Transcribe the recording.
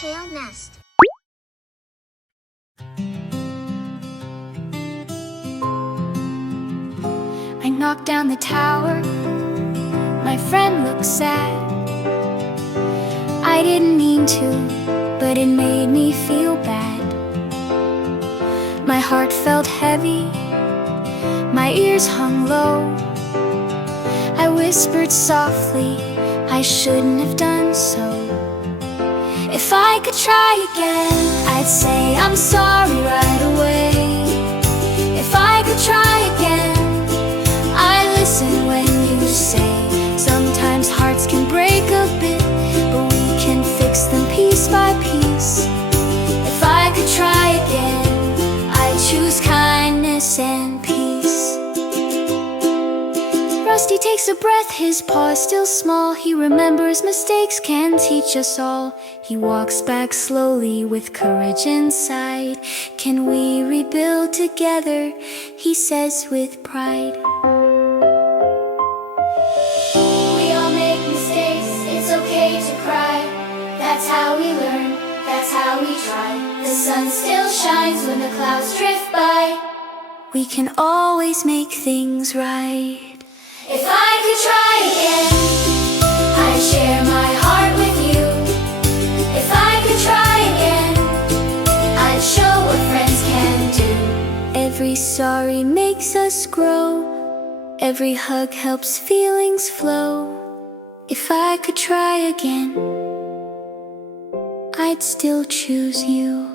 Tail Nest. I knocked down the tower. My friend looked sad. I didn't mean to, but it made me feel bad. My heart felt heavy, my ears hung low. I whispered softly, I shouldn't have done so. If I could try again, I'd say I'm sorry right away. If I could try again, I listen when you say sometimes hearts can break a bit, but we can fix them piece by piece. If I could try again, I'd choose kindness and peace. Rusty takes a breath, his paw is still small. He remembers mistakes can teach us all. He walks back slowly with courage inside. Can we rebuild together? He says with pride. We all make mistakes, it's okay to cry. That's how we learn, that's how we try. The sun still shines when the clouds drift by. We can always make things right. If I could try again, I'd share my heart with you. If I could try again, I'd show what friends can do. Every sorry makes us grow. Every hug helps feelings flow. If I could try again, I'd still choose you.